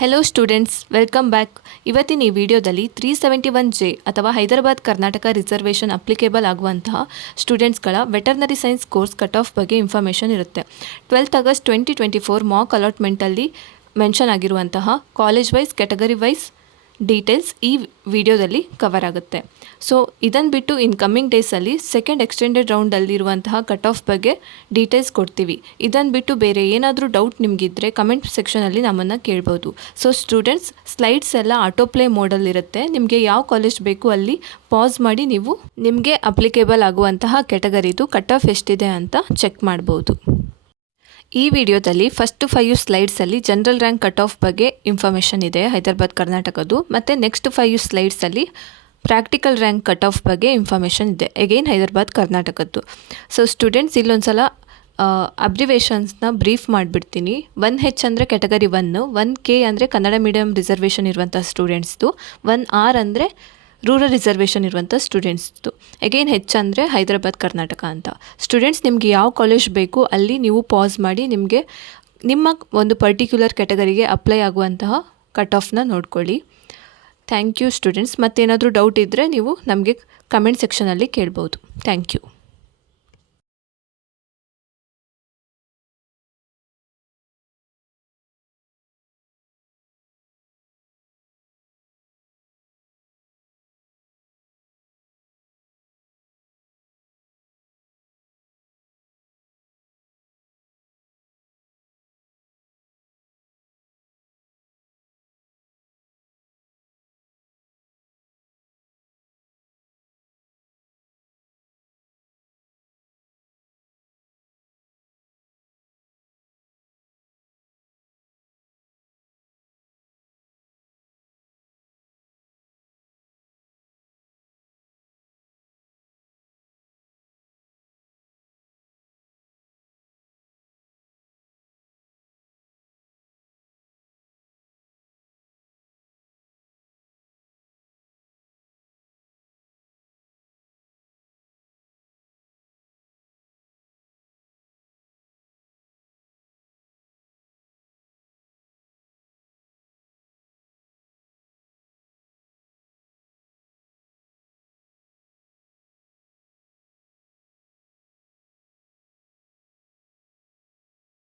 Hello students, welcome back. ಇವತ್ತಿನ ಈ ವಿಡಿಯೋದಲ್ಲಿ 371J ಅಥವಾ ಹೈದರಾಬಾದ್ ಕರ್ನಾಟಕ ರಿಸರ್ವೇಷನ್ ಅಪ್ಲಿಕೇಬಲ್ ಆಗುವಂತಹ ಸ್ಟೂಡೆಂಟ್ಸ್ಗಳ veterinary science course cut off ಬಗ್ಗೆ ಇನ್ಫಾರ್ಮೇಷನ್ ಇರುತ್ತೆ. 12 ಆಗಸ್ಟ್ 2024 ಮಾಕ್ ಅಲಾಟ್ಮೆಂಟಲ್ಲಿ ಮೆನ್ಷನ್ ಆಗಿರುವಂತಹ college wise category wise details ಈ ವಿಡಿಯೋದಲ್ಲಿ ಕವರ್ ಆಗುತ್ತೆ. ಸೊ ಇದನ್ನು ಬಿಟ್ಟು ಇನ್ ಕಮ್ಮಿಂಗ್ ಡೇಸಲ್ಲಿ ಸೆಕೆಂಡ್ ಎಕ್ಸ್ಟೆಂಡೆಡ್ ರೌಂಡಲ್ಲಿರುವಂತಹ ಕಟ್ ಆಫ್ ಬಗ್ಗೆ ಡೀಟೇಲ್ಸ್ ಕೊಡ್ತೀವಿ. ಇದನ್ನು ಬಿಟ್ಟು ಬೇರೆ ಏನಾದರೂ ಡೌಟ್ ನಿಮಗಿದ್ರೆ ಕಮೆಂಟ್ ಸೆಕ್ಷನಲ್ಲಿ ನಮ್ಮನ್ನು ಕೇಳ್ಬೋದು. ಸೊ ಸ್ಟೂಡೆಂಟ್ಸ್, ಸ್ಲೈಡ್ಸ್ ಎಲ್ಲ ಆಟೋಪ್ಲೇ ಮೋಡಲ್ಲಿರುತ್ತೆ. ನಿಮಗೆ ಯಾವ ಕಾಲೇಜ್ ಬೇಕು ಅಲ್ಲಿ ಪಾಸ್ ಮಾಡಿ ನೀವು ನಿಮಗೆ ಅಪ್ಲಿಕೇಬಲ್ ಆಗುವಂತಹ ಕ್ಯಾಟಗರಿದು ಕಟ್ ಆಫ್ ಎಷ್ಟಿದೆ ಅಂತ ಚೆಕ್ ಮಾಡ್ಬೋದು. ಈ ವಿಡಿಯೋದಲ್ಲಿ ಫಸ್ಟ್ 5 ಸ್ಲೈಡ್ಸಲ್ಲಿ ಜನರಲ್ ರ್ಯಾಂಕ್ ಕಟ್ ಆಫ್ ಬಗ್ಗೆ ಇನ್ಫಾರ್ಮೇಷನ್ ಇದೆ ಹೈದರಾಬಾದ್ ಕರ್ನಾಟಕದ್ದು, ಮತ್ತು ನೆಕ್ಸ್ಟ್ 5 ಸ್ಲೈಡ್ಸಲ್ಲಿ ಪ್ರಾಕ್ಟಿಕಲ್ ರ್ಯಾಂಕ್ ಕಟ್ ಆಫ್ ಬಗ್ಗೆ ಇನ್ಫಾರ್ಮೇಷನ್ ಇದೆ ಅಗೈನ್ ಹೈದರಾಬಾದ್ ಕರ್ನಾಟಕದ್ದು. ಸೊ ಸ್ಟೂಡೆಂಟ್ಸ್, ಇಲ್ಲೊಂದ್ಸಲ ಅಬ್ರಿವೇಷನ್ಸ್ನ ಬ್ರೀಫ್ ಮಾಡಿಬಿಡ್ತೀನಿ. 1H ಅಂದರೆ ಕ್ಯಾಟಗರಿ 1, 1K ಅಂದರೆ ಕನ್ನಡ ಮೀಡಿಯಂ ರಿಸರ್ವೇಷನ್ ಇರುವಂಥ ಸ್ಟೂಡೆಂಟ್ಸ್ದು, 1R ಅಂದರೆ ರೂರಲ್ ರಿಸರ್ವೇಷನ್ ಇರುವಂಥ ಸ್ಟೂಡೆಂಟ್ಸ್ದು, ಅಗೈನ್ H ಅಂದರೆ ಹೈದರಾಬಾದ್ ಕರ್ನಾಟಕ ಅಂತ. ಸ್ಟೂಡೆಂಟ್ಸ್, ನಿಮಗೆ ಯಾವ ಕಾಲೇಜ್ ಬೇಕು ಅಲ್ಲಿ ನೀವು ಪಾಸ್ ಮಾಡಿ ನಿಮಗೆ ನಿಮ್ಮ ಒಂದು ಪರ್ಟಿಕ್ಯುಲರ್ ಕ್ಯಾಟಗರಿಗೆ ಅಪ್ಲೈ ಆಗುವಂತಹ ಕಟ್ ಆಫ್ನ ನೋಡ್ಕೊಳ್ಳಿ. Thank you students. ಮತ್ತೇನಾದರೂ ಡೌಟ್ ಇದ್ದರೆ ನೀವು ನಮಗೆ ಕಮೆಂಟ್ ಸೆಕ್ಷನಲ್ಲಿ ಕೇಳ್ಬೋದು. Thank you.